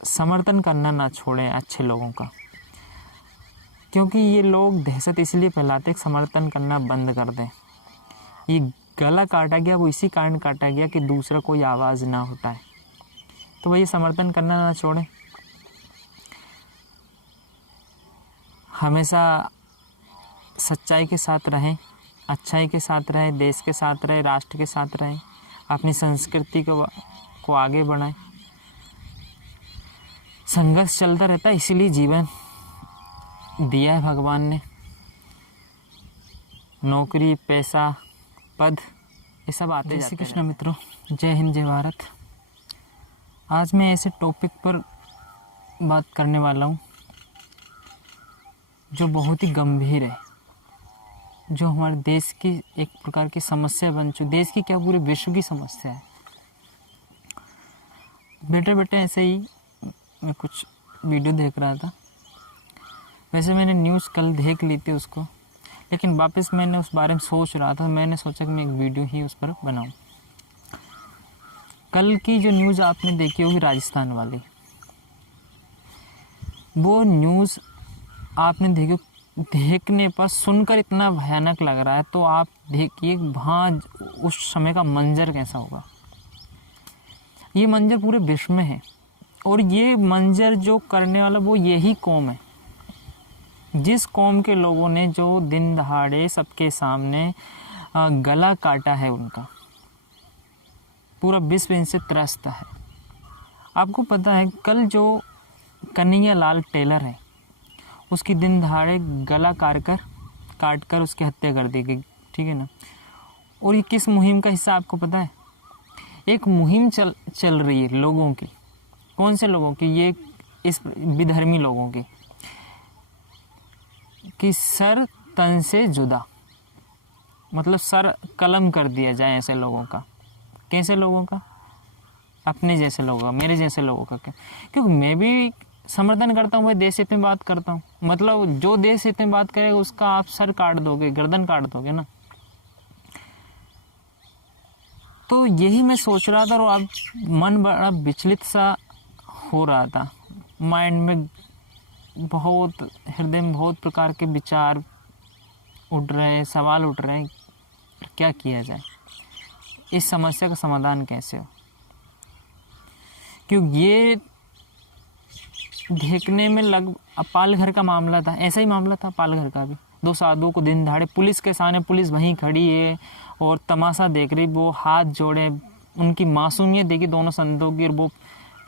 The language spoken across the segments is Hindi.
समर्थन करना ना छोड़ें अच्छे लोगों का, क्योंकि ये लोग दहशत इसलिए फैलाते हैं, समर्थन करना बंद कर दें। ये गला काटा गया वो इसी कारण काटा गया कि दूसरा कोई आवाज़ ना उठाए, तो वही समर्थन करना ना छोड़ें। हमेशा सच्चाई के साथ रहें, अच्छाई के साथ रहें, देश के साथ रहें, राष्ट्र के साथ रहें, अपनी संस्कृति को आगे बढ़ाएं। संघर्ष चलता रहता है, इसीलिए जीवन दिया है भगवान ने। नौकरी, पैसा, पद, ये सब आते जाते। जय श्री कृष्ण मित्रों, जय हिंद, जय भारत। आज मैं ऐसे टॉपिक पर बात करने वाला हूँ जो बहुत ही गंभीर है, जो हमारे देश की एक प्रकार की समस्या बन चुकी, देश की क्या पूरे विश्व की समस्या है। बैठे बैठे ऐसे ही मैं कुछ वीडियो देख रहा था। वैसे मैंने न्यूज़ कल देख ली थी उसको, लेकिन वापस मैंने उस बारे में सोच रहा था। मैंने सोचा कि मैं एक वीडियो ही उस पर बनाऊं। कल की जो न्यूज़ आपने देखी होगी राजस्थान वाली, वो न्यूज़ आपने देखने पर सुनकर इतना भयानक लग रहा है, तो आप देखिए वहाँ उस समय का मंजर कैसा होगा। ये मंजर पूरे विश्व में है, और ये मंजर जो करने वाला वो यही कौम है, जिस कौम के लोगों ने जो दिन दहाड़े सबके सामने गला काटा है, उनका पूरा विश्व इनसे त्रस्त है। आपको पता है कल जो कन्हैया लाल टेलर है, उसकी दिन दहाड़े गला काट कर उसकी हत्या कर दी गई, ठीक है ना। और ये किस मुहिम का हिस्सा आपको पता है? एक मुहिम चल रही है लोगों की। कौन से लोगों की? ये इस विधर्मी लोगों की, कि सर तन से जुदा, मतलब सर कलम कर दिया जाए ऐसे लोगों का। कैसे लोगों का? अपने जैसे लोगों का, मेरे जैसे लोगों का। क्योंकि मैं भी समर्थन करता हूँ भाई, देश हित में बात करता हूँ। मतलब जो देश हित में बात करेगा उसका आप सर काट दोगे, गर्दन काट दोगे ना। तो यही मैं सोच रहा था, और अब मन बड़ा विचलित सा हो रहा था। माइंड में बहुत, हृदय में बहुत प्रकार के विचार उठ रहे हैं, सवाल उठ रहे हैं। क्या किया जाए, इस समस्या का समाधान कैसे हो? क्योंकि ये देखने में पालघर का मामला था, ऐसा ही मामला था पालघर का भी। 2 साधुओं को दिन दहाड़े पुलिस के सामने, पुलिस वहीं खड़ी है और तमाशा देख रही, वो हाथ जोड़े, उनकी मासूमियत देखी दोनों संतों की, और वो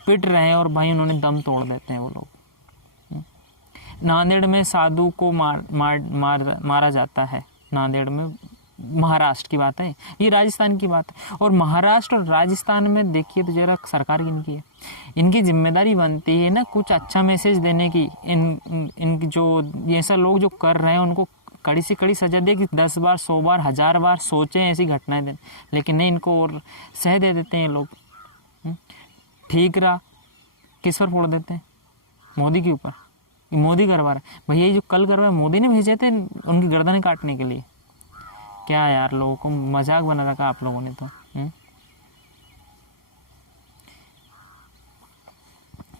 पिट रहे हैं, और भाई उन्होंने दम तोड़ देते हैं वो लोग। नांदेड़ में साधु को मारा जाता है, नांदेड़ में, महाराष्ट्र की बात है, ये राजस्थान की बात है। और महाराष्ट्र और राजस्थान में देखिए तो जरा सरकार इनकी है, इनकी जिम्मेदारी बनती है ना कुछ अच्छा मैसेज देने की। इनकी जो ऐसा लोग जो कर रहे हैं उनको कड़ी से कड़ी सजा दे, कि 10 बार, 100 बार, 1000 बार सोचें ऐसी घटनाएं दें, लेकिन नहीं, इनको और सह दे देते हैं लोग। ठीक रहा, किस पर फोड़ देते हैं? मोदी के ऊपर। मोदी करवा रहा है भैया, जो कल करवाए मोदी ने भेजे थे उनकी गर्दनें काटने के लिए। क्या यार, लोगों को मजाक बना रखा आप लोगों ने तो।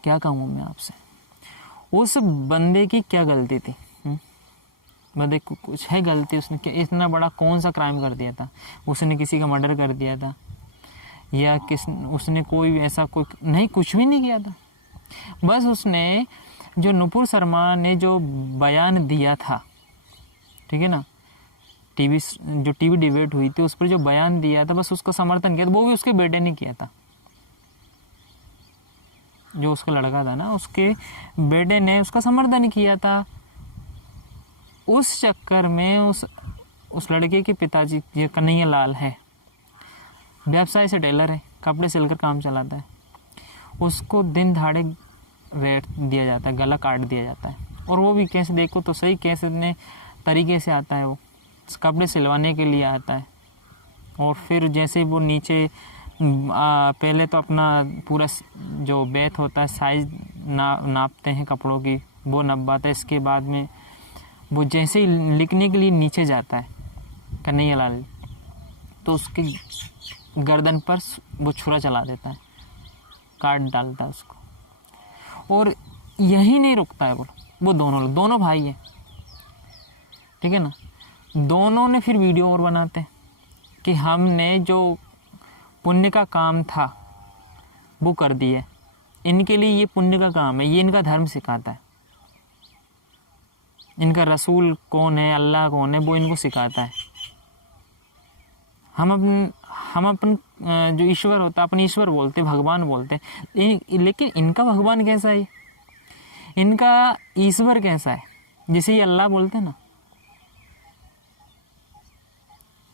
क्या कहूँ मैं आपसे, उस बंदे की क्या गलती थी? बंदे कुछ है गलती? उसने क्या इतना बड़ा कौन सा क्राइम कर दिया था? उसने किसी का मर्डर कर दिया था, या उसने कोई ऐसा कोई नहीं, कुछ भी नहीं किया था। बस उसने जो नुपुर शर्मा ने जो बयान दिया था, ठीक है ना, टीवी डिबेट हुई थी, उस पर जो बयान दिया था, बस उसका समर्थन किया था। वो भी उसके बेटे ने किया था, जो उसका लड़का था ना, उसके बेटे ने उसका समर्थन किया था। उस चक्कर में उस लड़के के पिताजी, ये कन्हैया लाल है, व्यवसाय से टेलर है, कपड़े सिलकर काम चलाता है, उसको दिन दहाड़े रेट दिया जाता है, गला काट दिया जाता है। और वो भी कैसे देखो तो सही, कैसे इतने तरीके से आता है, वो कपड़े सिलवाने के लिए आता है। और फिर जैसे वो नीचे पहले तो अपना पूरा जो बेथ होता है, साइज नापते हैं कपड़ों की, वो नपवाता है। इसके बाद में वो जैसे ही लिखने के लिए नीचे जाता है कन्हैया लाल, तो उसके गर्दन पर वो छुरा चला देता है, काट डालता है उसको। और यही नहीं रुकता है वो दोनों भाई हैं, ठीक है ना। दोनों ने फिर वीडियो और बनाते हैं कि हमने जो पुण्य का काम था वो कर दिया। इनके लिए ये पुण्य का काम है, ये इनका धर्म सिखाता है। इनका रसूल कौन है, अल्लाह कौन है, वो इनको सिखाता है। हम अपन जो ईश्वर होता है अपन ईश्वर बोलते, भगवान बोलते, लेकिन इनका भगवान कैसा है, इनका ईश्वर कैसा है, जिसे ये अल्लाह बोलते हैं ना,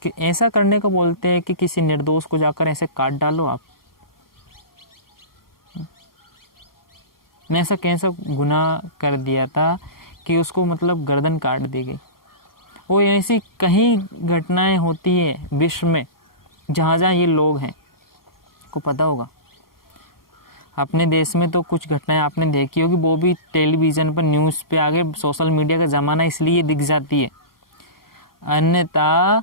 कि ऐसा करने को बोलते हैं कि किसी निर्दोष को जाकर ऐसे काट डालो आप। ने ऐसा कैसा गुनाह कर दिया था कि उसको मतलब गर्दन काट दी गई। वो ऐसी कहीं घटनाएं होती है विश्व में जहाँ जहाँ ये लोग हैं, को पता होगा। अपने देश में तो कुछ घटनाएं आपने देखी होगी, वो भी टेलीविज़न पर न्यूज़ पे आगे, सोशल मीडिया का ज़माना इसलिए दिख जाती है। अन्यथा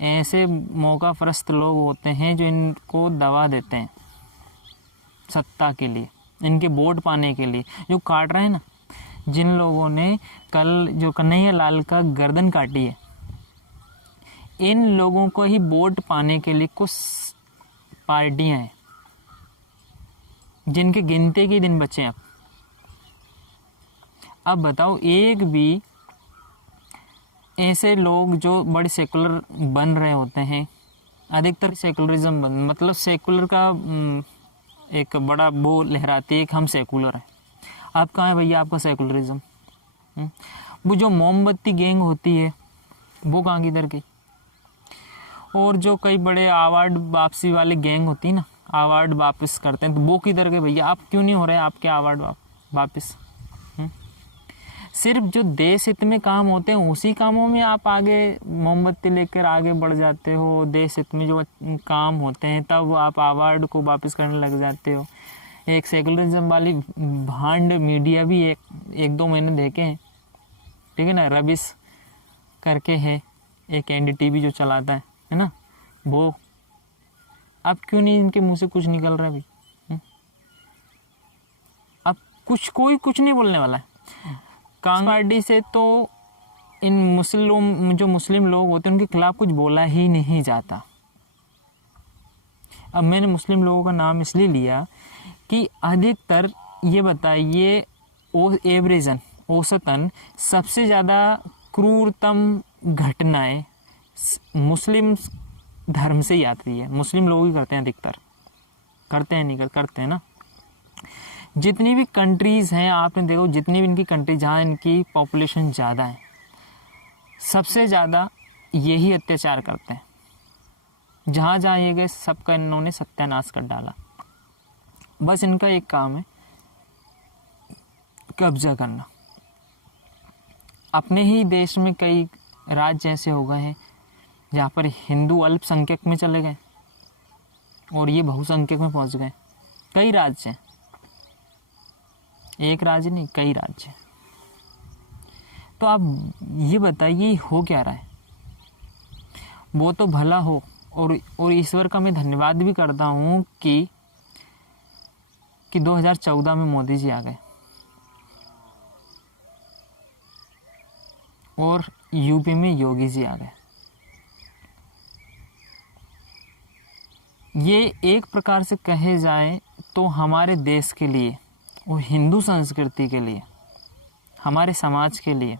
ऐसे मौका परस्त लोग होते हैं जो इनको दबा देते हैं सत्ता के लिए, इनके वोट पाने के लिए। जो काट रहे हैं ना, जिन लोगों ने कल जो कन्हैया लाल का गर्दन काटी है, इन लोगों को ही वोट पाने के लिए कुछ पार्टियां हैं जिनके गिनती के दिन बचे हैं। अब बताओ, एक भी ऐसे लोग जो बड़े सेकुलर बन रहे होते हैं, अधिकतर सेकुलरिज्म मतलब सेकुलर का एक बड़ा वो लहराती है कि हम सेकुलर हैं। आप कहाँ है भैया आपका सेकुलरिज्म? वो जो मोमबत्ती गैंग होती है वो कहाँ किधर गई? और जो कई बड़े अवार्ड वापसी वाले गैंग होती है ना, अवार्ड वापस करते हैं, तो वो किधर गए भैया? आप क्यों नहीं हो रहे आपके अवार्ड वापस? सिर्फ जो देश हित में काम होते हैं उसी कामों में आप आगे मोमबत्ती लेकर आगे बढ़ जाते हो। देश हित में जो काम होते हैं तब आप अवार्ड को वापस करने लग जाते हो। एक सेकुलरिज्म वाली भांड मीडिया भी एक दो महीने देखे हैं, ठीक है ना, रबिश करके है एक एनडीटीवी जो चलाता है ना, वो अब क्यों नहीं इनके मुंह से कुछ निकल रहा है भाई? अब कोई कुछ नहीं बोलने वाला है। कांग्रेस पार्टी से तो इन मुस्लिम लोग होते हैं उनके खिलाफ कुछ बोला ही नहीं जाता। अब मैंने मुस्लिम लोगों का नाम इसलिए लिया कि अधिकतर ये बताइए एवरेजन औसतन सबसे ज़्यादा क्रूरतम घटनाएं मुस्लिम धर्म से ही आती है। मुस्लिम लोग ही करते हैं, अधिकतर करते हैं, नहीं करते हैं ना। जितनी भी कंट्रीज़ हैं आपने देखो, जितनी भी इनकी कंट्री जहाँ इनकी पॉपुलेशन ज़्यादा है, सबसे ज़्यादा यही अत्याचार करते हैं। जहाँ जहाँ ये गए सबका इन्होंने सत्यानाश कर डाला। बस इनका एक काम है कब्जा करना। अपने ही देश में कई राज्य ऐसे हो गए हैं जहाँ पर हिंदू अल्पसंख्यक में चले गए और ये बहुसंख्यक में पहुँच गए। कई राज्य हैं, एक राज्य नहीं, कई राज्य। तो आप ये बताइए हो क्या रहा है? वो तो भला हो, और ईश्वर का मैं धन्यवाद भी करता हूँ कि 2014 में मोदी जी आ गए और यूपी में योगी जी आ गए। ये एक प्रकार से कहे जाए तो हमारे देश के लिए और हिंदू संस्कृति के लिए, हमारे समाज के लिए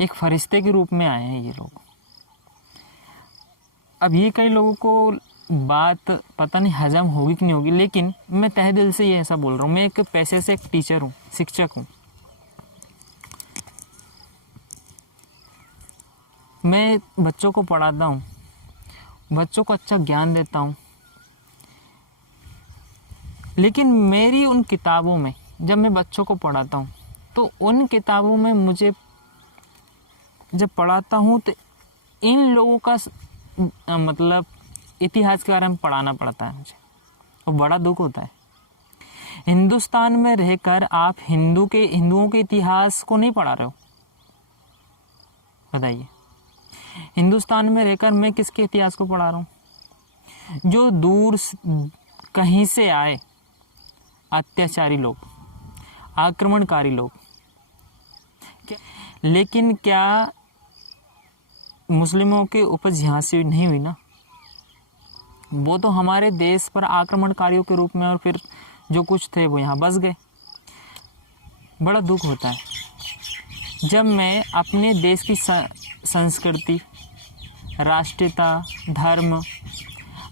एक फरिश्ते के रूप में आए हैं ये लोग। अब ये कई लोगों को बात पता नहीं हजम होगी कि नहीं होगी, लेकिन मैं तहे दिल से ये ऐसा बोल रहा हूँ। मैं एक पैसे से एक टीचर हूँ, शिक्षक हूँ। मैं बच्चों को पढ़ाता हूँ, बच्चों को अच्छा ज्ञान देता हूँ, लेकिन मेरी उन किताबों में जब मैं बच्चों को पढ़ाता हूँ तो उन किताबों में मुझे जब पढ़ाता हूँ तो इन लोगों का मतलब इतिहास के बारे में पढ़ाना पड़ता है मुझे, और बड़ा दुख होता है। हिंदुस्तान में रहकर आप हिंदुओं के इतिहास को नहीं पढ़ा रहे हो, बताइए। हिंदुस्तान में रहकर मैं किसके इतिहास को पढ़ा रहा हूँ? जो दूर कहीं से आए, अत्याचारी लोग, आक्रमणकारी लोग। लेकिन क्या मुस्लिमों की उपज यहाँ से नहीं हुई ना? वो तो हमारे देश पर आक्रमणकारियों के रूप में और फिर जो कुछ थे वो यहाँ बस गए। बड़ा दुख होता है जब मैं अपने देश की संस्कृति, राष्ट्रीयता, धर्म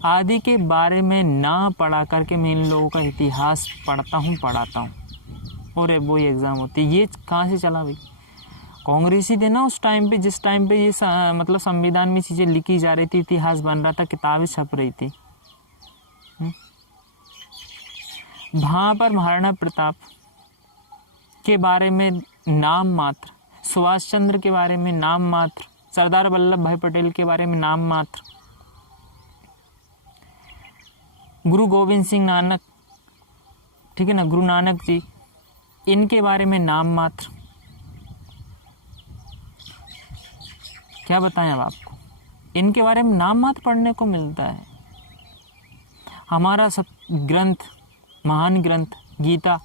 आदि के बारे में ना पढ़ा करके मैं इन लोगों का इतिहास पढ़ाता हूँ और वो एग्ज़ाम होती है। ये कहाँ से चला भाई? कांग्रेस ही थे ना उस टाइम पे, जिस टाइम पे ये मतलब संविधान में चीज़ें लिखी जा रही थी, इतिहास बन रहा था, किताबें छप रही थी। वहाँ पर महाराणा प्रताप के बारे में नाम मात्र, सुभाष चंद्र के बारे में नाम मात्र, सरदार वल्लभ भाई पटेल के बारे में नाम मात्र, गुरु गोविंद सिंह नानक, ठीक है ना, गुरु नानक जी, इनके बारे में नाम मात्र। क्या बताएं अब आपको, इनके बारे में नाम मात्र पढ़ने को मिलता है। हमारा सब ग्रंथ, महान ग्रंथ गीता,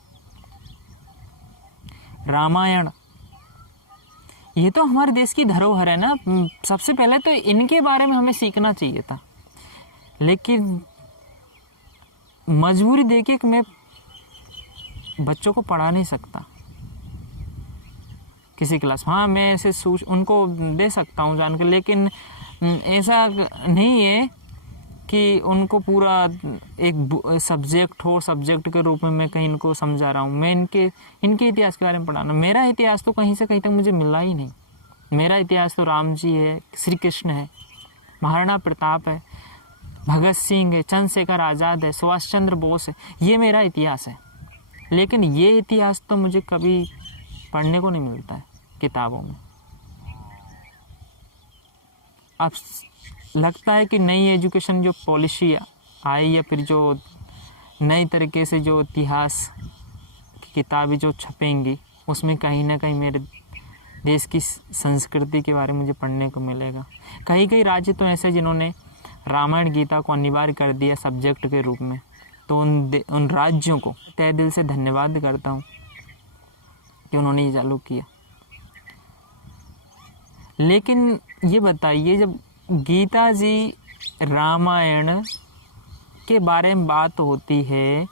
रामायण, ये तो हमारे देश की धरोहर है ना। सबसे पहले तो इनके बारे में हमें सीखना चाहिए था, लेकिन मजबूरी देखिए कि मैं बच्चों को पढ़ा नहीं सकता किसी क्लास। हाँ, मैं ऐसे उनको दे सकता हूँ जानकर, लेकिन ऐसा नहीं है कि उनको पूरा एक सब्जेक्ट हो, सब्जेक्ट के रूप में मैं कहीं इनको समझा रहा हूँ। मैं इनके इतिहास के बारे में पढ़ाना, मेरा इतिहास तो कहीं से कहीं तक मुझे मिला ही नहीं। मेरा इतिहास तो राम जी है, श्री कृष्ण है, महाराणा प्रताप है, भगत सिंह है, चंद्रशेखर आज़ाद है, सुभाष चंद्र बोस है, ये मेरा इतिहास है। लेकिन ये इतिहास तो मुझे कभी पढ़ने को नहीं मिलता है किताबों में। अब लगता है कि नई एजुकेशन जो पॉलिसी आई या फिर जो नई तरीके से जो इतिहास की किताबें जो छपेंगी, उसमें कहीं ना कहीं मेरे देश की संस्कृति के बारे में मुझे पढ़ने को मिलेगा। कई राज्य तो ऐसे जिन्होंने रामायण गीता को अनिवार्य कर दिया सब्जेक्ट के रूप में, तो उन राज्यों को तहे दिल से धन्यवाद करता हूँ कि उन्होंने ये चालू किया। लेकिन ये बताइए, जब गीता जी, रामायण के बारे में बात होती है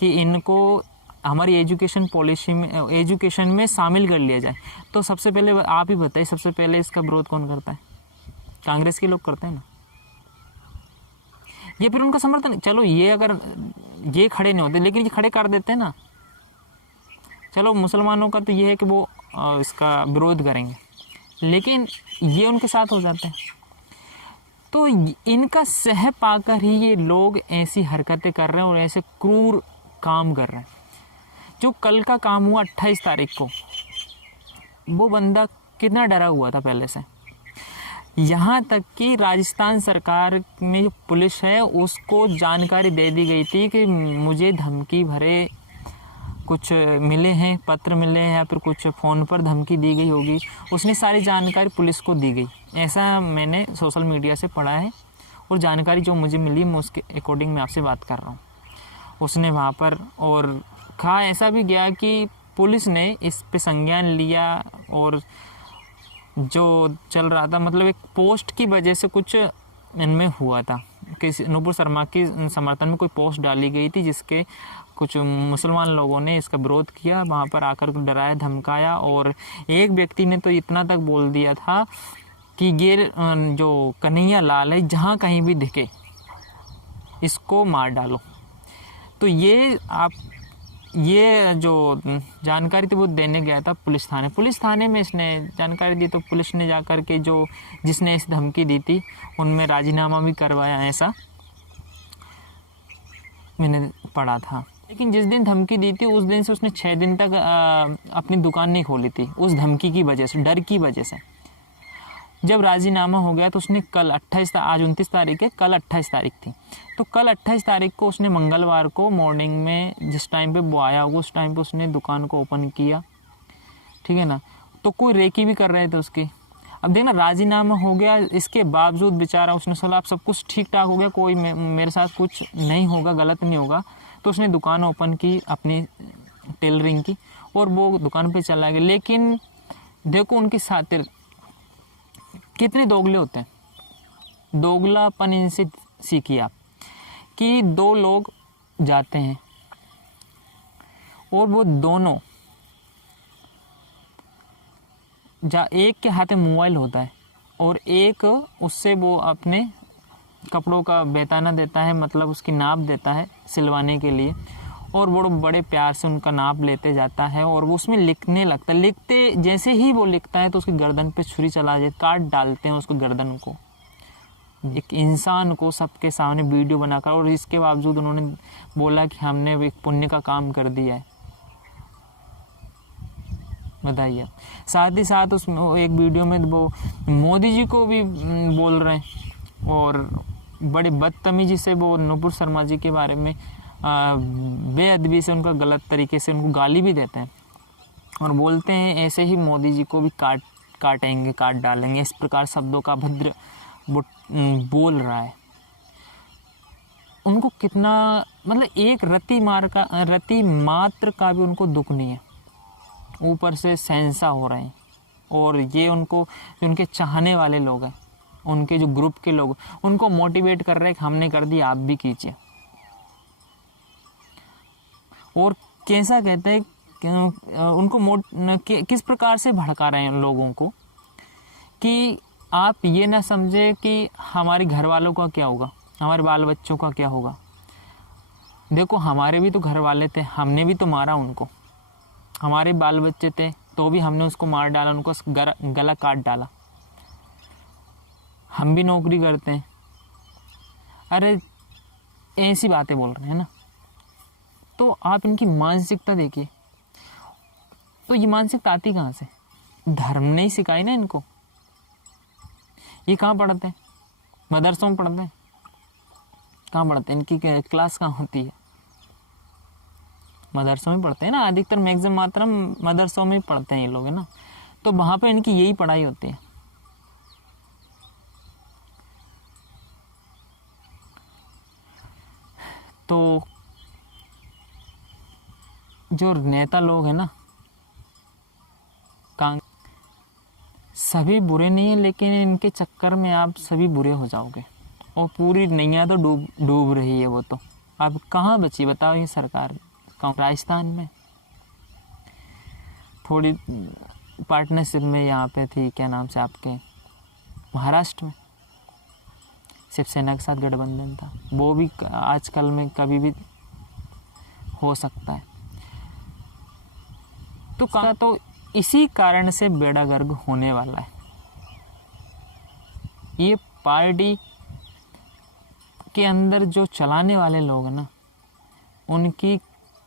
कि इनको हमारी एजुकेशन पॉलिसी में, एजुकेशन में शामिल कर लिया जाए, तो सबसे पहले आप ही बताइए, सबसे पहले इसका विरोध कौन करता है? कांग्रेस के लोग करते हैं ना। ये फिर उनका समर्थन, चलो ये अगर ये खड़े नहीं होते, लेकिन ये खड़े कर देते हैं ना। चलो मुसलमानों का तो ये है कि वो इसका विरोध करेंगे, लेकिन ये उनके साथ हो जाते हैं। तो इनका सह पाकर ही ये लोग ऐसी हरकतें कर रहे हैं और ऐसे क्रूर काम कर रहे हैं। जो कल का काम हुआ 28 तारीख को, वो बंदा कितना डरा हुआ था पहले से। यहाँ तक कि राजस्थान सरकार में जो पुलिस है उसको जानकारी दे दी गई थी कि मुझे धमकी भरे कुछ मिले हैं, पत्र मिले हैं या फिर कुछ फ़ोन पर धमकी दी गई होगी। उसने सारी जानकारी पुलिस को दी गई, ऐसा मैंने सोशल मीडिया से पढ़ा है। और जानकारी जो मुझे मिली मैं उसके अकॉर्डिंग मैं आपसे बात कर रहा हूँ। उसने वहाँ पर और कहा, ऐसा भी गया कि पुलिस ने इस पे संज्ञान लिया और जो चल रहा था, मतलब एक पोस्ट की वजह से कुछ इनमें हुआ था कि नुपुर शर्मा की समर्थन में कोई पोस्ट डाली गई थी, जिसके कुछ मुसलमान लोगों ने इसका विरोध किया, वहाँ पर आकर डराया धमकाया। और एक व्यक्ति ने तो इतना तक बोल दिया था कि ये जो कन्हैया लाल है, जहाँ कहीं भी दिखे इसको मार डालो। तो ये जो जानकारी थी वो देने गया था पुलिस थाने में इसने जानकारी दी। तो पुलिस ने जाकर के जो जिसने इस धमकी दी थी उनमें राजीनामा भी करवाया, ऐसा मैंने पढ़ा था। लेकिन जिस दिन धमकी दी थी उस दिन से उसने 6 दिन तक अपनी दुकान नहीं खोली थी, उस धमकी की वजह से, डर की वजह से। जब राजीनामा हो गया तो उसने कल 28, आज 29 तारीख है, कल 28 तारीख थी, तो कल 28 तारीख को उसने मंगलवार को मॉर्निंग में जिस टाइम पे वो आया होगा उस टाइम पे उसने दुकान को ओपन किया, ठीक है ना। तो कोई रेकी भी कर रहे थे उसकी। अब देखना, राजीनामा हो गया, इसके बावजूद बेचारा उसने सोचा अब सब कुछ ठीक ठाक हो गया, कोई मेरे साथ कुछ नहीं होगा, गलत नहीं होगा, तो उसने दुकान ओपन की अपनी टेलरिंग की और वो दुकान पे चला गया। लेकिन देखो उनकी खातिर कितने दोगले होते हैं। दोगलापन इनसे सीखिए आप कि दो लोग जाते हैं और वो दोनों एक के हाथ में मोबाइल होता है और एक उससे वो अपने कपड़ों का बेताना देता है, मतलब उसकी नाप देता है सिलवाने के लिए, और वो बड़े प्यार से उनका नाप लेते जाता है और वो उसमें लिखने लगता है। लिखते जैसे ही वो लिखता है तो उसकी गर्दन पे छुरी चला जाती, काट डालते हैं उसको गर्दन को, एक इंसान को सबके सामने वीडियो बनाकर। और इसके बावजूद उन्होंने बोला कि हमने एक पुण्य का काम कर दिया है। बताइए। साथ ही साथ उसमें एक वीडियो में वो मोदी जी को भी बोल रहे हैं और बड़ी बदतमीजी से वो नुपुर शर्मा जी के बारे में बेअदबी से उनका गलत तरीके से उनको गाली भी देते हैं और बोलते हैं ऐसे ही मोदी जी को भी काटेंगे, काट डालेंगे। इस प्रकार शब्दों का भद्र बोल रहा है। उनको कितना, मतलब एक रति मात्र का भी उनको दुख नहीं है, ऊपर से सहनसा हो रहे हैं। और ये उनको जो उनके चाहने वाले लोग हैं, उनके जो ग्रुप के लोग, उनको मोटिवेट कर रहे हैं कि हमने कर दिया, आप भी कीजिए। और कैसा कहते हैं उनको किस प्रकार से भड़का रहे हैं लोगों को कि आप ये ना समझे कि हमारे घर वालों का क्या होगा, हमारे बाल बच्चों का क्या होगा। देखो हमारे भी तो घर वाले थे, हमने भी तो मारा उनको, हमारे बाल बच्चे थे तो भी हमने उसको मार डाला, उनको गला काट डाला। हम भी नौकरी करते हैं। अरे ऐसी बातें बोल रहे हैं ना। तो आप इनकी मानसिकता देखिए। तो ये मानसिकता आती कहाँ से? धर्म ने ही सिखाई ना इनको। ये कहाँ पढ़ते हैं? मदरसों में पढ़ते हैं? कहाँ पढ़ते हैं? इनकी क्लास कहाँ होती है? मदरसों में पढ़ते हैं ना, अधिकतर मैक्सिमम मात्रा मदरसों में पढ़ते हैं ये लोग, है ना। तो वहाँ पे इनकी यही पढ़ाई होती है। तो जो नेता लोग हैं ना, सभी बुरे नहीं है, लेकिन इनके चक्कर में आप सभी बुरे हो जाओगे और पूरी नैया तो डूब रही है। वो तो अब कहाँ बची बताओ ये सरकार? राजस्थान में थोड़ी पार्टनरशिप में यहाँ पे थी, क्या नाम से आपके, महाराष्ट्र में शिवसेना के साथ गठबंधन था। वो भी आजकल में कभी भी हो सकता है। तो इसी कारण से बेड़ा गर्क होने वाला है। ये पार्टी के अंदर जो चलाने वाले लोग हैं ना, उनकी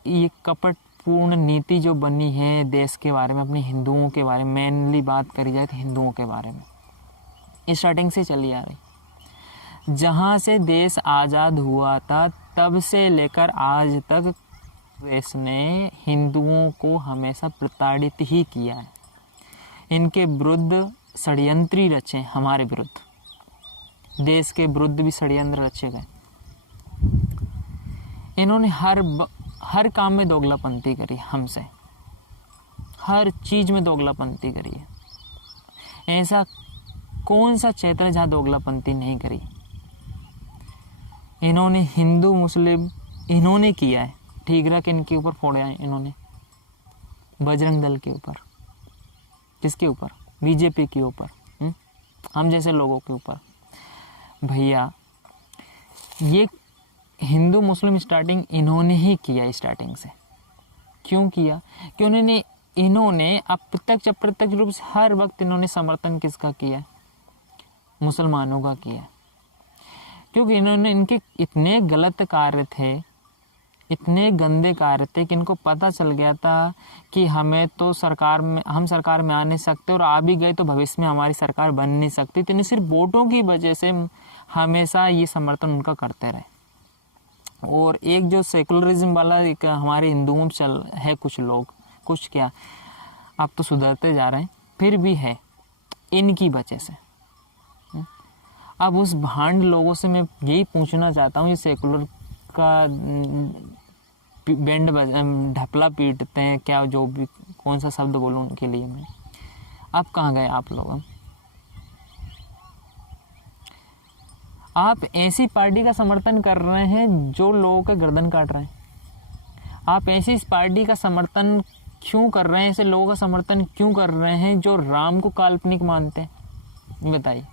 ये कपटपूर्ण नीति जो बनी है देश के बारे में, अपने हिंदुओं के बारे में, मेनली बात करी जाए तो हिंदुओं के बारे में, स्टार्टिंग से चली आ रही। जहाँ से देश आज़ाद हुआ था तब से लेकर आज तक देश ने हिंदुओं को हमेशा प्रताड़ित ही किया है। इनके विरुद्ध षड्यंत्री रचे, हमारे विरुद्ध, देश के विरुद्ध भी षड्यंत्र रचे गए। इन्होंने हर काम में दोगलापंथी करी, हमसे हर चीज में दोगलापंथी करी है। ऐसा कौन सा क्षेत्र है जहाँ दोगलापंथी नहीं करी? इन्होंने हिंदू मुस्लिम इन्होंने किया है, ठीक रख इनके ऊपर फोड़ा है इन्होंने, बजरंग दल के ऊपर, किसके ऊपर? बीजेपी के ऊपर, हम जैसे लोगों के ऊपर। भैया ये हिंदू मुस्लिम स्टार्टिंग इन्होंने ही किया, स्टार्टिंग से। क्यों किया? कि इन्होंने अप्रत्यक्ष अप्रत्यक्ष रूप से हर वक्त इन्होंने समर्थन किसका किया? मुसलमानों का किया। क्योंकि इनके इतने गलत कार्य थे, इतने गंदे कार्य थे कि इनको पता चल गया था कि हम सरकार में आ नहीं सकते, और आ भी गए तो भविष्य में हमारी सरकार बन नहीं सकती। तो इन्हें सिर्फ वोटों की वजह से हमेशा ये समर्थन उनका करते रहे। और एक जो सेकुलरिज्म वाला एक हमारे हिंदुओं में चल है, कुछ लोग, कुछ क्या, अब तो सुधरते जा रहे हैं, फिर भी है इनकी वजह से। अब उस भांड लोगों से मैं यही पूछना चाहता हूँ, ये सेकुलर का बैंड ढपला पीटते हैं, क्या जो भी कौन सा शब्द बोलूँ उनके लिए मैं। अब कहाँ गए आप लोग? आप ऐसी पार्टी का समर्थन कर रहे हैं जो लोगों का गर्दन काट रहे हैं। आप ऐसी इस पार्टी का समर्थन क्यों कर रहे हैं, ऐसे लोगों का समर्थन क्यों कर रहे हैं जो राम को काल्पनिक मानते हैं? बताइए,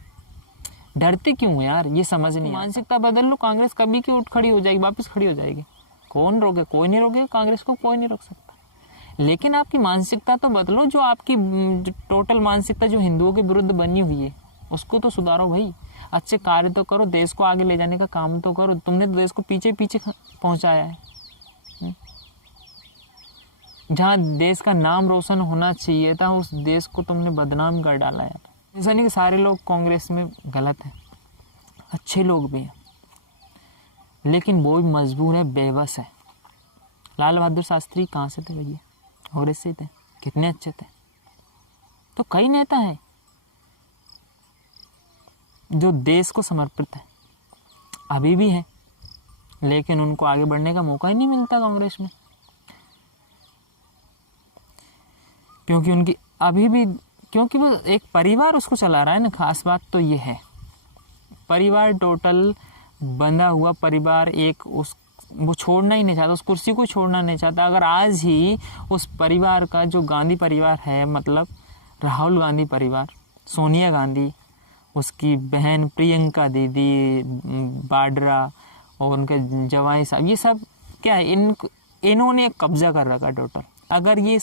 डरते क्यों हैं यार? ये समझ नहीं। मानसिकता बदल लो, कांग्रेस कभी की उठ खड़ी हो जाएगी, वापस खड़ी हो जाएगी। कौन रोके? कोई नहीं रोकेगा कांग्रेस को, कोई नहीं रोक सकता। लेकिन आपकी मानसिकता तो बदलो, जो आपकी टोटल मानसिकता जो हिंदुओं के विरुद्ध बनी हुई है उसको तो सुधारो भाई। अच्छे कार्य तो करो, देश को आगे ले जाने का काम तो करो। तुमने तो देश को पीछे पीछे पहुंचाया है। जहाँ देश का नाम रोशन होना चाहिए था उस देश को तुमने बदनाम कर डाला यार। ऐसा नहीं कि सारे लोग कांग्रेस में गलत हैं, अच्छे लोग भी हैं, लेकिन वो भी मजबूर है, बेबस है। लाल बहादुर शास्त्री कहाँ से थे भैया? कांग्रेस से थे, कितने अच्छे थे। तो कई नेता हैं जो देश को समर्पित है, अभी भी हैं, लेकिन उनको आगे बढ़ने का मौका ही नहीं मिलता कांग्रेस में, क्योंकि उनकी अभी भी, क्योंकि वो एक परिवार उसको चला रहा है ना। खास बात तो ये है, परिवार टोटल बंधा हुआ परिवार, एक वो छोड़ना ही नहीं चाहता, उस कुर्सी को छोड़ना नहीं चाहता। अगर आज ही उस परिवार का जो गांधी परिवार है, मतलब राहुल गांधी परिवार, सोनिया गांधी, उसकी बहन प्रियंका दीदी, वाड्रा और उनके जवाई साहब, ये सब क्या है, इन्होंने एक कब्जा कर रखा टोटल। अगर ये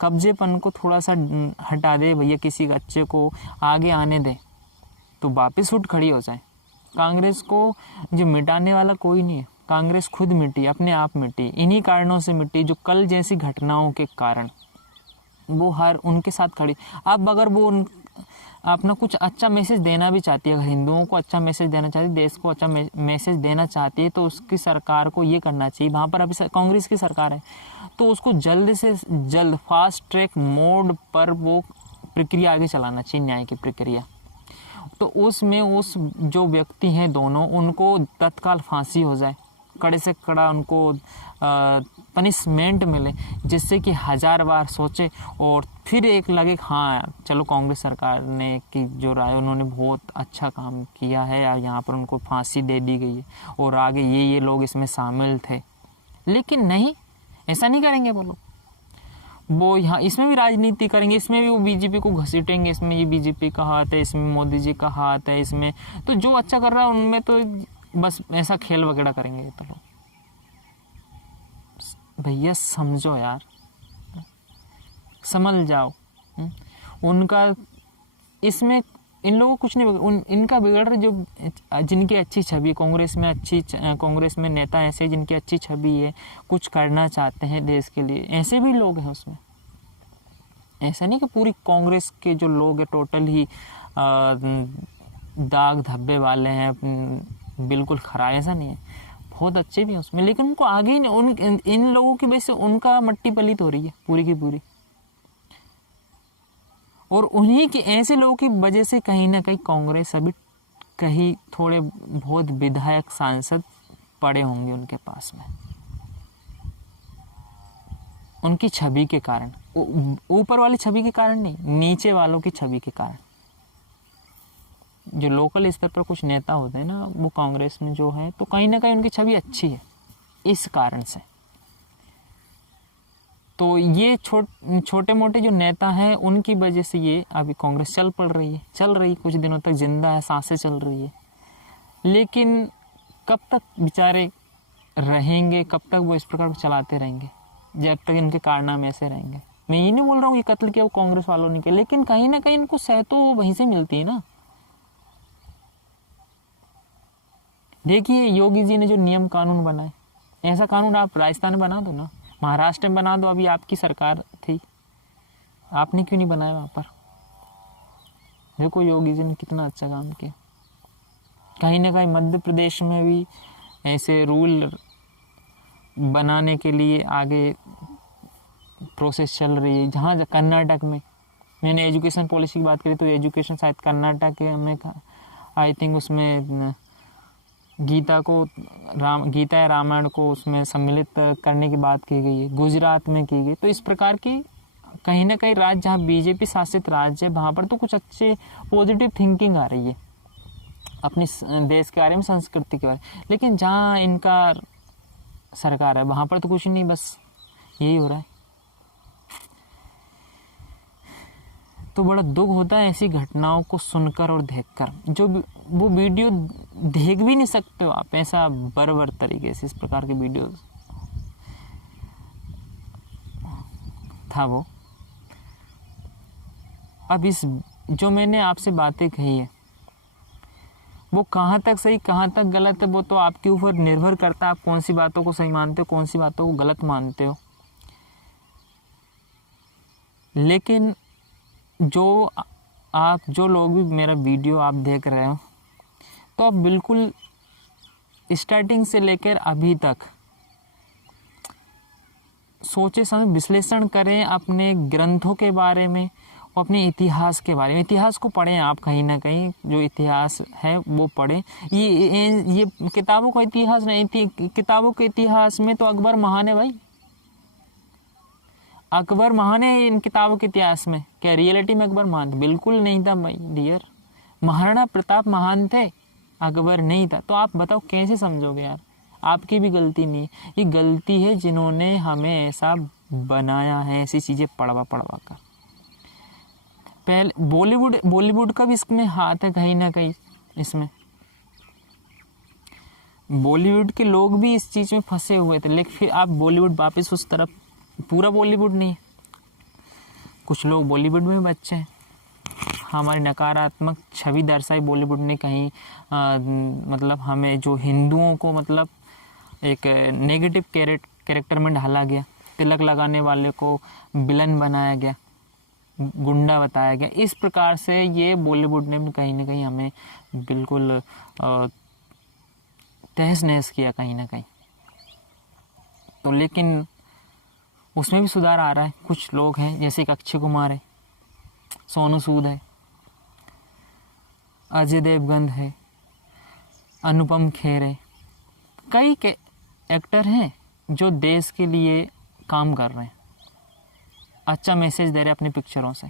कब्जेपन को थोड़ा सा हटा दे भैया, किसी अच्छे को आगे आने दे, तो वापस उठ खड़ी हो जाए। कांग्रेस को जो मिटाने वाला कोई नहीं है, कांग्रेस खुद मिटी, अपने आप मिटी, इन्हीं कारणों से मिटी जो कल जैसी घटनाओं के कारण वो हर उनके साथ खड़ी। अब अगर वो अपना कुछ अच्छा मैसेज देना भी चाहती है, अगर हिंदुओं को अच्छा मैसेज देना चाहती है, देश को अच्छा मैसेज देना चाहती है, तो उसकी सरकार को ये करना चाहिए। वहाँ पर अभी कांग्रेस की सरकार है, तो उसको जल्द से जल्द फास्ट ट्रैक मोड पर वो प्रक्रिया आगे चलाना चाहिए, न्याय की प्रक्रिया। तो उसमें उस जो व्यक्ति हैं दोनों, उनको तत्काल फांसी हो जाए, कड़े से कड़ा उनको पनिशमेंट मिले, जिससे कि 1000 बार सोचे और फिर एक लगे हाँ चलो कांग्रेस सरकार ने की जो राय, उन्होंने बहुत अच्छा काम किया है और यहाँ पर उनको फांसी दे दी गई है और आगे ये लोग इसमें शामिल थे। लेकिन नहीं, ऐसा नहीं करेंगे वो लोग। वो यहाँ इसमें भी राजनीति करेंगे, इसमें भी वो बीजेपी को घसीटेंगे, इसमें ये बीजेपी का हाथ है, इसमें मोदी जी का हाथ है, इसमें तो जो अच्छा कर रहा है उनमें तो बस ऐसा खेल वगैरह करेंगे ये तो लोग। भैया समझो यार, समझ जाओ। उनका इसमें इन लोगों को कुछ नहीं, इनका बिगड़ रहा जो जिनकी अच्छी छवि कांग्रेस में नेता ऐसे जिनकी अच्छी छवि है, कुछ करना चाहते हैं देश के लिए, ऐसे भी लोग हैं उसमें। ऐसा नहीं कि पूरी कांग्रेस के जो लोग हैं टोटल ही दाग धब्बे वाले हैं, बिल्कुल खरा, ऐसा नहीं है, बहुत अच्छे भी हैं उसमें। लेकिन उनको आगे ही इन लोगों की वजह से उनका मट्टी पलीत हो रही है पूरी की पूरी, और उन्हीं के ऐसे लोगों की वजह से कहीं ना कहीं कांग्रेस अभी कहीं थोड़े बहुत विधायक सांसद पड़े होंगे उनके पास में, उनकी छवि के कारण, ऊपर वाली छवि के कारण नहीं, नीचे वालों की छवि के कारण। जो लोकल स्तर पर कुछ नेता होते हैं ना, वो कांग्रेस में जो है, तो कहीं ना कहीं उनकी छवि अच्छी है इस कारण से। तो ये छोटे मोटे जो नेता हैं उनकी वजह से ये अभी कांग्रेस चल रही कुछ दिनों तक जिंदा है, सांसें चल रही है। लेकिन कब तक बेचारे रहेंगे, कब तक वो इस प्रकार चलाते रहेंगे, जब तक इनके कारनामे ऐसे रहेंगे। मैं ये नहीं बोल रहा हूँ कि कत्ल किया वो कांग्रेस वालों ने किया, लेकिन कहीं ना कहीं इनको सह तो वहीं से मिलती है ना। देखिए योगी जी ने जो नियम कानून बनाए, ऐसा कानून आप राजस्थान में बना दो ना, महाराष्ट्र में बना दो, अभी आपकी सरकार थी, आपने क्यों नहीं बनाया वहाँ पर? देखो योगी जी ने कितना अच्छा काम किया। कहीं ना कहीं मध्य प्रदेश में भी ऐसे रूल बनाने के लिए आगे प्रोसेस चल रही है। जहाँ कर्नाटक में, मैंने एजुकेशन पॉलिसी की बात करी तो एजुकेशन शायद कर्नाटक में आई थिंक उसमें गीता या रामायण को उसमें सम्मिलित करने की बात की गई है, गुजरात में की गई। तो इस प्रकार की कहीं ना कहीं राज्य जहाँ बीजेपी शासित राज्य है वहाँ पर तो कुछ अच्छे पॉजिटिव थिंकिंग आ रही है अपनी देश के बारे में, संस्कृति के बारे में। लेकिन जहाँ इनका सरकार है वहाँ पर तो कुछ नहीं, बस यही हो रहा है। तो बड़ा दुख होता है ऐसी घटनाओं को सुनकर और देखकर। जो वो वीडियो देख भी नहीं सकते हो आप, ऐसा बर्बर तरीके से इस प्रकार के वीडियो था वो। अब इस जो मैंने आपसे बातें कही है वो कहाँ तक सही कहाँ तक गलत है वो तो आपके ऊपर निर्भर करता है, आप कौन सी बातों को सही मानते हो, कौन सी बातों को गलत मानते हो। लेकिन जो लोग भी मेरा वीडियो आप देख रहे हो तो आप बिल्कुल स्टार्टिंग से लेकर अभी तक सोचे समझ विश्लेषण करें अपने ग्रंथों के बारे में और अपने इतिहास के बारे में। इतिहास को पढ़ें आप, कहीं ना कहीं जो इतिहास है वो पढ़ें। ये किताबों का इतिहास नहीं, किताबों के इतिहास में तो अकबर महान है भाई, अकबर महान है इन किताबों के इतिहास में। क्या रियलिटी में अकबर महान? बिल्कुल नहीं था माय डियर। महाराणा प्रताप महान थे, अकबर नहीं था। तो आप बताओ कैसे समझोगे यार? आपकी भी गलती नहीं, ये गलती है जिन्होंने हमें ऐसा बनाया है, ऐसी चीज़ें पढ़वा कर। पहले बॉलीवुड का भी इसमें हाथ है कहीं ना कहीं। इसमें बॉलीवुड के लोग भी इस चीज़ में फंसे हुए थे, लेकिन फिर आप बॉलीवुड वापस उस तरफ, पूरा बॉलीवुड नहीं, कुछ लोग बॉलीवुड में बच्चे हैं। हमारी नकारात्मक छवि दर्शाई बॉलीवुड ने कहीं मतलब हमें जो हिंदुओं को मतलब एक नेगेटिव कैरेक्टर में ढाला गया, तिलक लगाने वाले को विलन बनाया गया, गुंडा बताया गया। इस प्रकार से ये बॉलीवुड ने कहीं ना कहीं हमें बिल्कुल तहस नहस किया कहीं ना कहीं। तो लेकिन उसमें भी सुधार आ रहा है। कुछ लोग हैं जैसे कि अक्षय कुमार है, सोनू सूद है, अजय देवगन है, अनुपम खेर है, कई के एक्टर हैं जो देश के लिए काम कर रहे हैं, अच्छा मैसेज दे रहे हैं अपनी पिक्चरों से।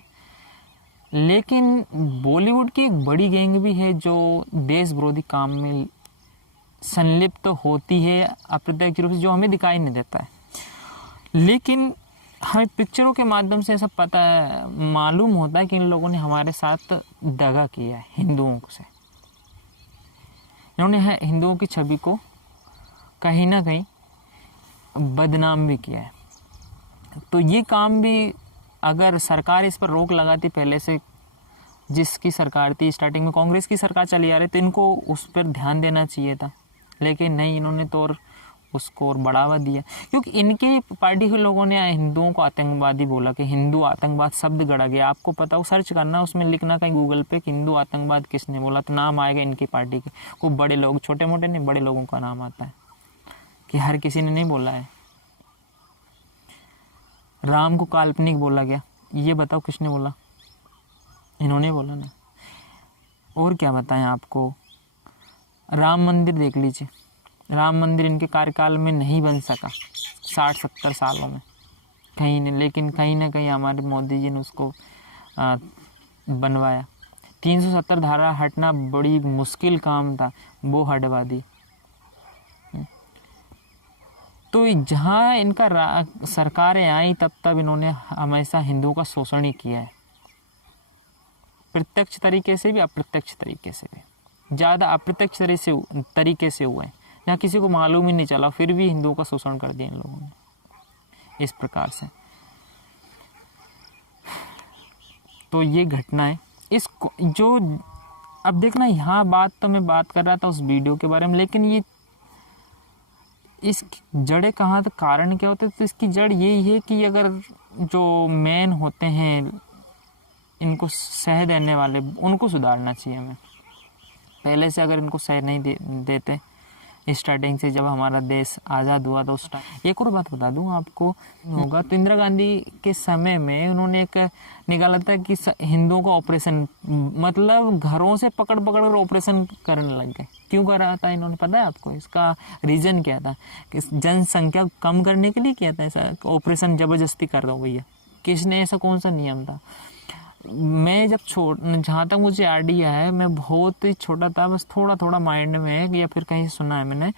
लेकिन बॉलीवुड की एक बड़ी गैंग भी है जो देश विरोधी काम में संलिप्त तो होती है अप्रत्यक्ष रूप से, जो हमें दिखाई नहीं देता है। लेकिन हमें पिक्चरों के माध्यम से ऐसा पता मालूम होता है कि इन लोगों ने हमारे साथ दगा किया है हिंदुओं से। इन्होंने हिंदुओं की छवि को कहीं ना कहीं बदनाम भी किया है। तो ये काम भी अगर सरकार इस पर रोक लगाती, पहले से जिसकी सरकार थी स्टार्टिंग में कांग्रेस की सरकार चली आ रही, तो इनको उस पर ध्यान देना चाहिए था। लेकिन नहीं, इन्होंने तो और उसको और बढ़ावा दिया, क्योंकि इनके पार्टी के लोगों ने हिंदुओं को आतंकवादी बोला कि हिंदू आतंकवाद शब्द गढ़ा गया। आपको पता हो, सर्च करना, उसमें लिखना कहीं गूगल पे कि हिंदू आतंकवाद किसने बोला, तो नाम आएगा इनकी पार्टी के। खूब बड़े लोग, छोटे मोटे नहीं, बड़े लोगों का नाम आता है कि हर किसी ने नहीं बोला है। राम को काल्पनिक बोला गया, ये बताओ किसने बोला? इन्होंने बोला ना। और क्या बताएं आपको? राम मंदिर देख लीजिए, राम मंदिर इनके कार्यकाल में नहीं बन सका 60-70 सालों में कहीं नहीं, लेकिन कहीं ना कहीं हमारे मोदी जी ने उसको बनवाया। 370 धारा हटना बड़ी मुश्किल काम था, वो हटवा दी। तो जहाँ इनका सरकारें आई तब इन्होंने हमेशा हिंदुओं का शोषण ही किया है, प्रत्यक्ष तरीके से भी अप्रत्यक्ष तरीके से भी। ज़्यादा अप्रत्यक्ष तरीके से हुए हैं, यहाँ किसी को मालूम ही नहीं चला, फिर भी हिंदुओं का शोषण कर दिया इन लोगों ने इस प्रकार से। तो ये घटना है। इसको जो अब देखना, यहाँ बात तो मैं बात कर रहा था उस वीडियो के बारे में, लेकिन ये इस जड़ें कहाँ तक, कारण क्या होते हैं? तो इसकी जड़ यही है कि अगर जो मेन होते हैं इनको सह देने वाले, उनको सुधारना चाहिए हमें। पहले से अगर इनको सह नहीं देते स्टार्टिंग से, जब हमारा देश आज़ाद हुआ तो उस टाइम। एक और बात बता दूं आपको होगा, तो इंदिरा गांधी के समय में उन्होंने एक निकाला था कि हिंदुओं का ऑपरेशन, मतलब घरों से पकड़ कर ऑपरेशन करने लग गए। क्यों करा था इन्होंने, पता है आपको? इसका रीज़न क्या था? कि जनसंख्या कम करने के लिए किया था ऐसा ऑपरेशन, ज़बरदस्ती कर दो भैया। किसने, ऐसा कौन सा नियम था? मैं जब जहाँ तक मुझे आइडिया है, मैं बहुत ही छोटा था, बस थोड़ा थोड़ा माइंड में है या फिर कहीं सुना है मैंने।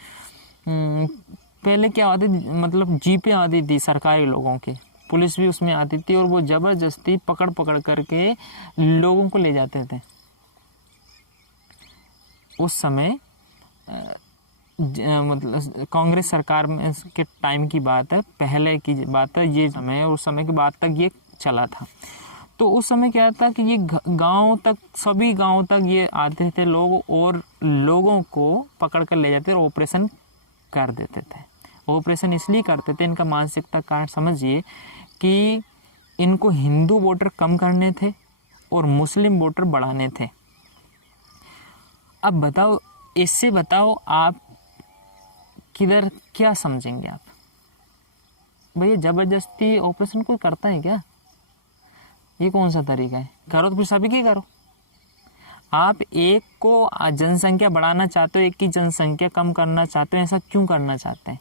पहले क्या होती, मतलब जीपें आती थी सरकारी लोगों की, पुलिस भी उसमें आती थी, और वो ज़बरदस्ती पकड़ पकड़ करके लोगों को ले जाते थे। उस समय मतलब कांग्रेस सरकार में के टाइम की बात है, पहले की बात है ये समय, और उस समय की बात तक ये चला था। तो उस समय क्या था कि ये गांव तक, सभी गांव तक ये आते थे लोग, और लोगों को पकड़ कर ले जाते और ऑपरेशन कर देते थे। ऑपरेशन इसलिए करते थे, इनका मानसिकता कारण समझिए कि इनको हिंदू वोटर कम करने थे और मुस्लिम वोटर बढ़ाने थे। अब बताओ, इससे बताओ आप किधर क्या समझेंगे आप? भैया ज़बरदस्ती ऑपरेशन कोई करता है क्या? ये कौन सा तरीका है? करो तो फिर सभी की करो। आप एक को जनसंख्या बढ़ाना चाहते हो, एक की जनसंख्या कम करना चाहते हो, ऐसा क्यों करना चाहते हैं?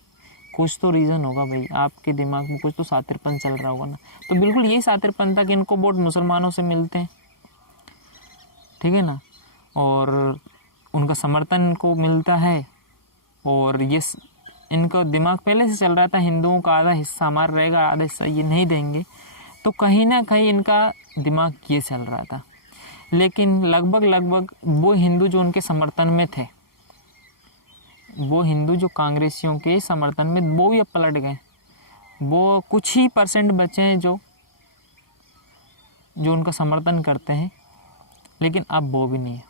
कुछ तो रीज़न होगा भाई, आपके दिमाग में कुछ तो सातिरपन चल रहा होगा ना। तो बिल्कुल यही सातिरपन था कि इनको वोट मुसलमानों से मिलते हैं, ठीक है ना, और उनका समर्थन इनको मिलता है, और ये इनका दिमाग पहले से चल रहा था हिंदुओं का आधा हिस्सा हमारा रहेगा, आधा हिस्सा ये नहीं देंगे। तो कहीं ना कहीं इनका दिमाग ये चल रहा था। लेकिन लगभग वो हिंदू जो उनके समर्थन में थे, वो हिंदू जो कांग्रेसियों के समर्थन में, वो भी अब पलट गए। वो कुछ ही % बचे हैं जो उनका समर्थन करते हैं, लेकिन अब वो भी नहीं है,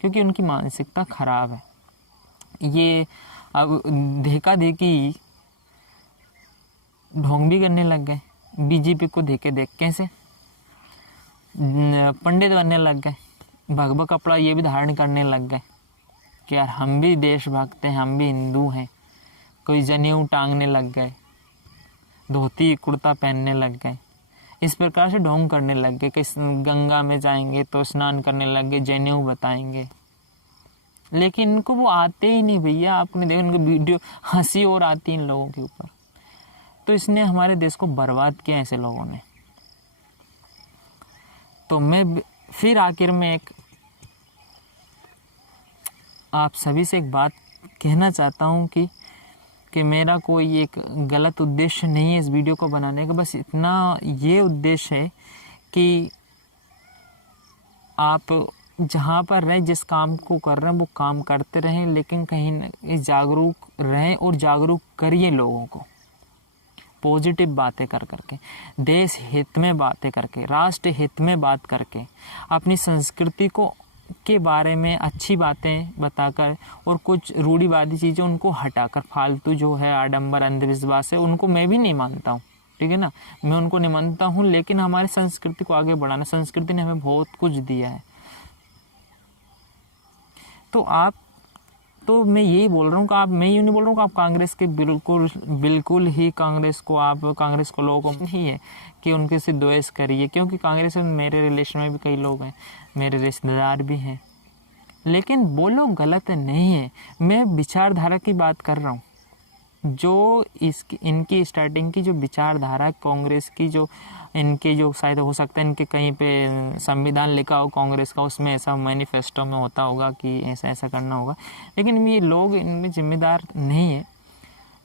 क्योंकि उनकी मानसिकता खराब है। ये अब देखा देखी ढोंग भी करने लग गए, बीजेपी को देख कैसे पंडित बनने लग गए, भगवा कपड़ा ये भी धारण करने लग गए कि यार हम भी देशभक्त हैं, हम भी हिंदू हैं। कोई जनेऊ टांगने लग गए, धोती कुर्ता पहनने लग गए, इस प्रकार से ढोंग करने लग गए कि गंगा में जाएंगे तो स्नान करने लग गए, जनेऊ बताएंगे। लेकिन इनको वो आते ही नहीं भैया। आपने देखा उनके वीडियो, हंसी और आती है इन लोगों के ऊपर। तो इसने हमारे देश को बर्बाद किया ऐसे लोगों ने। तो मैं फिर आखिर में आप सभी से एक बात कहना चाहता हूँ कि मेरा कोई एक गलत उद्देश्य नहीं है इस वीडियो को बनाने का। बस इतना ये उद्देश्य है कि आप जहाँ पर रहें, जिस काम को कर रहे हैं वो काम करते रहें, लेकिन कहीं न कहीं जागरूक रहें और जागरूक करिए लोगों को, पॉजिटिव बातें कर करके, देश हित में बातें करके, राष्ट्र हित में बात करके, अपनी संस्कृति के बारे में अच्छी बातें बताकर, और कुछ रूढ़िवादी चीज़ें उनको हटाकर, फालतू जो है आडंबर अंधविश्वास है उनको मैं भी नहीं मानता हूँ, ठीक है ना, मैं उनको नहीं मानता हूँ। लेकिन हमारी संस्कृति को आगे बढ़ाना, संस्कृति ने हमें बहुत कुछ दिया है। तो मैं यही बोल रहा हूँ कि मैं ये नहीं बोल रहा हूँ कि आप कांग्रेस के बिल्कुल ही कांग्रेस को लोगों को नहीं है कि उनके से द्वेष करिए, क्योंकि कांग्रेस में मेरे रिलेशन में भी कई लोग हैं, मेरे रिश्तेदार भी हैं, लेकिन वो लोग गलत नहीं है। मैं विचारधारा की बात कर रहा हूँ, जो इनकी स्टार्टिंग की जो विचारधारा कांग्रेस की, जो इनके जो शायद हो सकता है इनके कहीं पे संविधान लिखा हो कांग्रेस का, उसमें ऐसा मैनिफेस्टो में होता होगा कि ऐसा ऐसा करना होगा, लेकिन ये लोग इनमें जिम्मेदार नहीं है।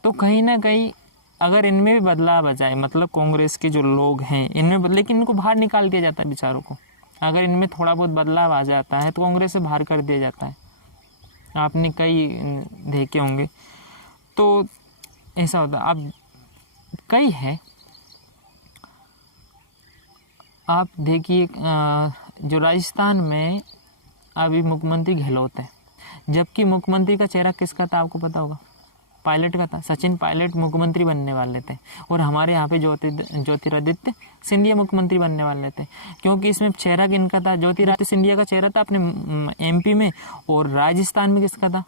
तो कहीं ना कहीं अगर इनमें भी बदलाव आ जाए, मतलब कांग्रेस के जो लोग हैं इनमें, लेकिन इनको बाहर निकाल दिया जाता है बेचारों को। अगर इनमें थोड़ा बहुत बदलाव आ जाता है तो कांग्रेस से बाहर कर दिया जाता है, आपने कई देखे होंगे। तो ऐसा होता, अब कई है, आप देखिए जो राजस्थान में अभी मुख्यमंत्री गहलोत है, जबकि मुख्यमंत्री का चेहरा किसका था आपको पता होगा? पायलट का था। सचिन पायलट मुख्यमंत्री बनने वाले थे, और हमारे यहाँ पे ज्योतिरादित्य सिंधिया मुख्यमंत्री बनने वाले थे, क्योंकि इसमें चेहरा किनका था? ज्योतिरादित्य सिंधिया का चेहरा था अपने MP में, और राजस्थान में किसका था?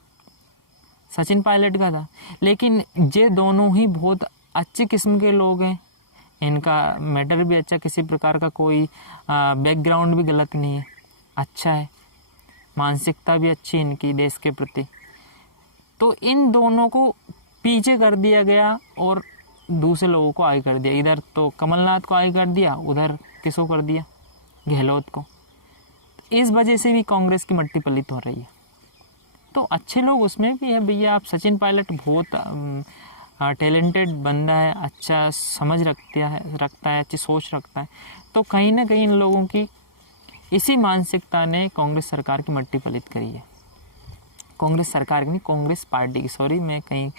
सचिन पायलट का था। लेकिन ये दोनों ही बहुत अच्छे किस्म के लोग हैं, इनका मैटर भी अच्छा, किसी प्रकार का कोई बैकग्राउंड भी गलत नहीं है, अच्छा है। मानसिकता भी अच्छी इनकी देश के प्रति। तो इन दोनों को पीछे कर दिया गया और दूसरे लोगों को आगे कर दिया। इधर तो कमलनाथ को आगे कर दिया, उधर किसको कर दिया, गहलोत को। इस वजह से भी कांग्रेस की मट्टी पलित हो रही है। तो अच्छे लोग उसमें भी है भैया। आप सचिन पायलट बहुत टैलेंटेड बंदा है, अच्छा समझ रखता है, अच्छी सोच रखता है। तो कहीं ना कहीं इन लोगों की इसी मानसिकता ने कांग्रेस सरकार की मट्टी पलित करी है। कांग्रेस सरकार की नहीं, कांग्रेस पार्टी की, सॉरी मैं कहीं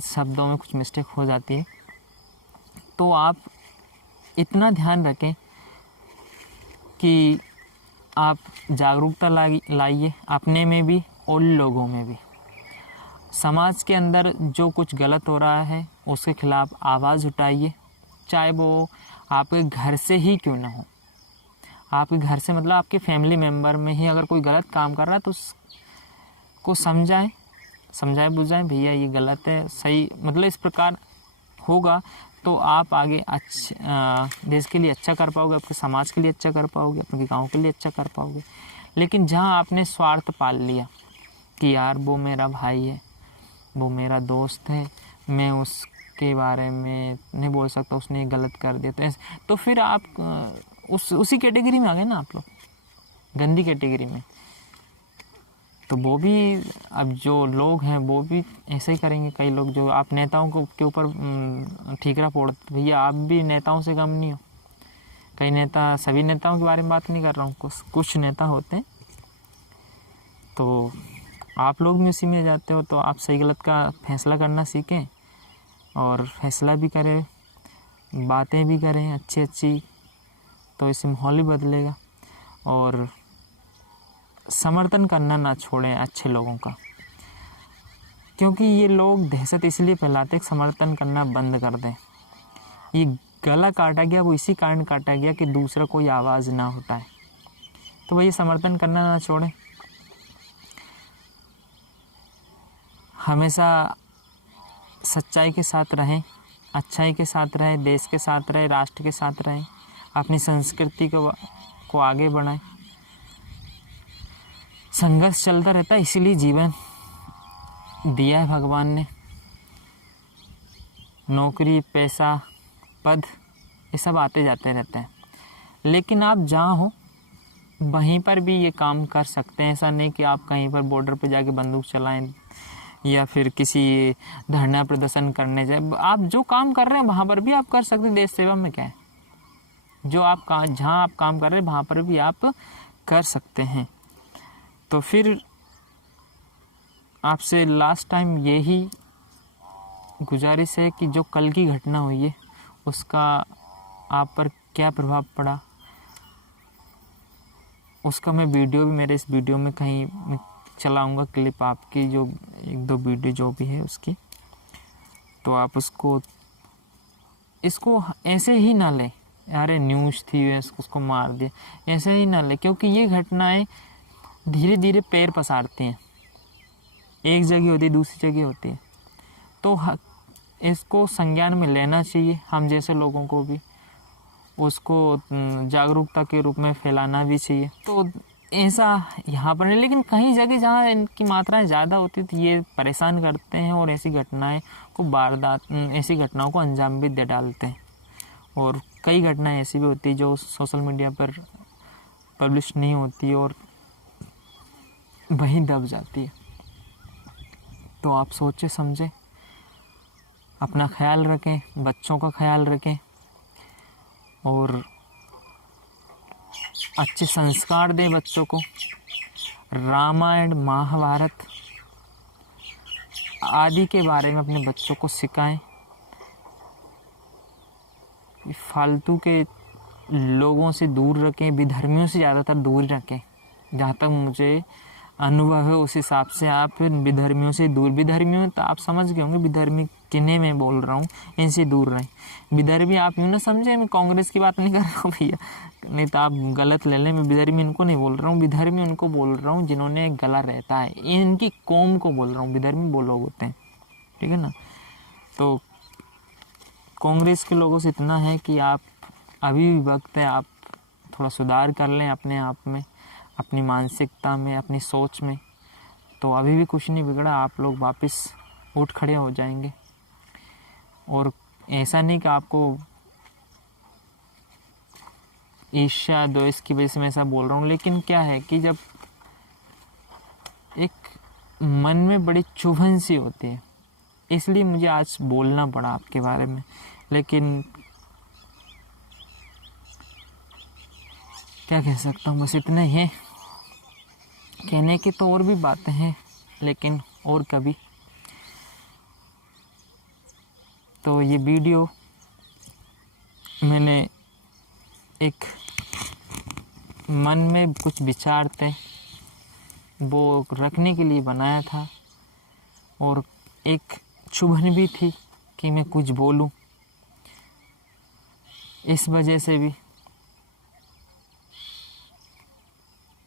शब्दों में कुछ मिस्टेक हो जाती है। तो आप इतना ध्यान रखें कि आप जागरूकता लाइए अपने में भी और लोगों में भी। समाज के अंदर जो कुछ गलत हो रहा है उसके खिलाफ आवाज़ उठाइए, चाहे वो आपके घर से ही क्यों ना हो। आपके घर से मतलब आपके फैमिली मेम्बर में ही अगर कोई गलत काम कर रहा है तो उसको समझाए बुझाएं, भैया ये गलत है, सही मतलब इस प्रकार होगा तो आप आगे देश के लिए अच्छा कर पाओगे, आपके समाज के लिए अच्छा कर पाओगे, अपने गांव के लिए अच्छा कर पाओगे। लेकिन जहां आपने स्वार्थ पाल लिया कि यार वो मेरा भाई है, वो मेरा दोस्त है, मैं उसके बारे में नहीं बोल सकता, उसने गलत कर दिया, तो फिर आप उसी कैटेगरी में आ गए ना आप लोग, गंदी कैटेगरी में। तो वो भी अब जो लोग हैं वो भी ऐसे ही करेंगे। कई लोग जो आप नेताओं को के ऊपर ठीकरा फोड़ते, भैया आप भी नेताओं से कम नहीं हो। कई नेता, सभी नेताओं के बारे में बात नहीं कर रहा हूँ, कुछ नेता होते हैं तो आप लोग भी उसी में जाते हो। तो आप सही गलत का फैसला करना सीखें और फैसला भी करें, बातें भी करें अच्छी, तो इससे माहौल ही बदलेगा। और समर्थन करना ना छोड़ें अच्छे लोगों का, क्योंकि ये लोग दहशत इसलिए फैलाते, समर्थन करना बंद कर दें। ये गला काटा गया वो इसी कारण काटा गया कि दूसरा कोई आवाज़ ना उठाए। तो वही समर्थन करना ना छोड़ें, हमेशा सच्चाई के साथ रहें, अच्छाई के साथ रहें, देश के साथ रहें, राष्ट्र के साथ रहें, अपनी संस्कृति को आगे बढ़ाएं। संघर्ष चलता रहता है, इसीलिए जीवन दिया है भगवान ने। नौकरी, पैसा, पद ये सब आते जाते रहते हैं, लेकिन आप जहाँ हो वहीं पर भी ये काम कर सकते हैं। ऐसा नहीं कि आप कहीं पर बॉर्डर पे जाके बंदूक चलाएं या फिर किसी धरना प्रदर्शन करने जाए। आप जो काम कर रहे हैं वहाँ पर भी आप कर सकते हैं। देश सेवा में क्या है, जो आप जहाँ आप काम कर रहे हैं वहाँ पर भी आप कर सकते हैं। तो फिर आपसे लास्ट टाइम यही गुजारिश है कि जो कल की घटना हुई है उसका आप पर क्या प्रभाव पड़ा, उसका मैं वीडियो भी मेरे इस वीडियो में कहीं चलाऊंगा, क्लिप आपकी जो 1-2 वीडियो जो भी है उसकी। तो आप इसको ऐसे ही ना लें, अरे न्यूज़ थी उसको मार दिया, ऐसे ही ना लें, क्योंकि ये घटनाएं धीरे धीरे पैर पसारती हैं। एक जगह होती है, दूसरी जगह होती है। तो इसको संज्ञान में लेना चाहिए, हम जैसे लोगों को भी उसको जागरूकता के रूप में फैलाना भी चाहिए। तो ऐसा यहाँ पर नहीं, लेकिन कहीं जगह जहाँ इनकी मात्राएं ज़्यादा होती है तो ये परेशान करते हैं और ऐसी घटनाएं को ऐसी घटनाओं को अंजाम भी दे डालते हैं। और कई घटनाएं ऐसी भी होती है जो सोशल मीडिया पर पब्लिश नहीं होती और वहीं दब जाती है। तो आप सोचे समझें, अपना ख्याल रखें, बच्चों का ख्याल रखें और अच्छे संस्कार दें बच्चों को। रामायण, महाभारत आदि के बारे में अपने बच्चों को सिखाएं। फालतू के लोगों से दूर रखें, विधर्मियों से ज़्यादातर दूर रखें। जहाँ तक मुझे अनुभव है उस हिसाब से आप विधर्मियों से दूर, विधर्मियों तो आप समझ गए होंगे विधर्मी किन्हें मैं बोल रहा हूँ, इनसे दूर रहें। विधर्मी आप यूँ ना समझे मैं कांग्रेस की बात नहीं कर रहा हूँ भैया, नहीं तो आप गलत ले लें। मैं विधर्मी इनको नहीं बोल रहा हूँ, विधर्मी उनको बोल रहा हूँ जिन्होंने गला रहता है, इनकी कौम को बोल रहा हूँ। विधर्मी वो लोग होते हैं, ठीक है ना। तो कांग्रेस के लोगों से इतना है कि आप अभी भी वक्त है, आप थोड़ा सुधार कर लें अपने आप में, अपनी मानसिकता में, अपनी सोच में, तो अभी भी कुछ नहीं बिगड़ा। आप लोग वापस उठ खड़े हो जाएंगे। और ऐसा नहीं कि आपको ईर्ष्या द्वेष की वजह से मैं ऐसा बोल रहा हूँ, लेकिन क्या है कि जब एक मन में बड़ी चुभन सी होती है, इसलिए मुझे आज बोलना पड़ा आपके बारे में। लेकिन क्या कह सकता हूँ, बस इतना ही है। कहने की तो और भी बातें हैं, लेकिन और कभी। तो ये वीडियो मैंने एक मन में कुछ विचार थे वो रखने के लिए बनाया था, और एक चुभन भी थी कि मैं कुछ बोलूं। इस वजह से भी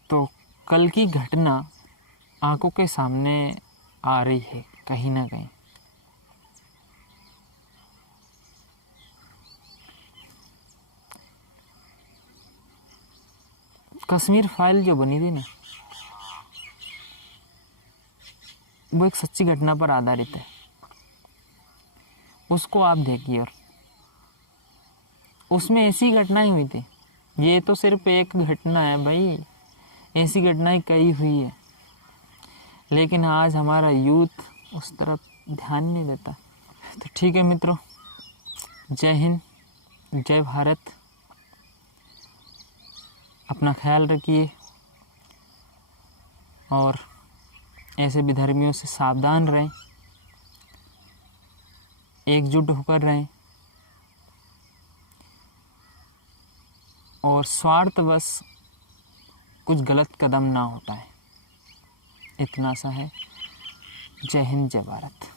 तो कल की घटना आंखों के सामने आ रही है कहीं ना कहीं। कश्मीर फाइल जो बनी थी ना, वो एक सच्ची घटना पर आधारित है। उसको आप देखिए, और उसमें ऐसी घटनाएं हुई थी। ये तो सिर्फ एक घटना है भाई, ऐसी घटनाएं कई हुई है, लेकिन आज हमारा यूथ उस तरफ ध्यान नहीं देता। तो ठीक है मित्रों, जय हिंद, जय भारत। अपना ख्याल रखिए और ऐसे विधर्मियों से सावधान रहें, एकजुट होकर रहें, और स्वार्थवश कुछ गलत कदम ना उठाएं। इतना सा है। जय हिंद, जय भारत।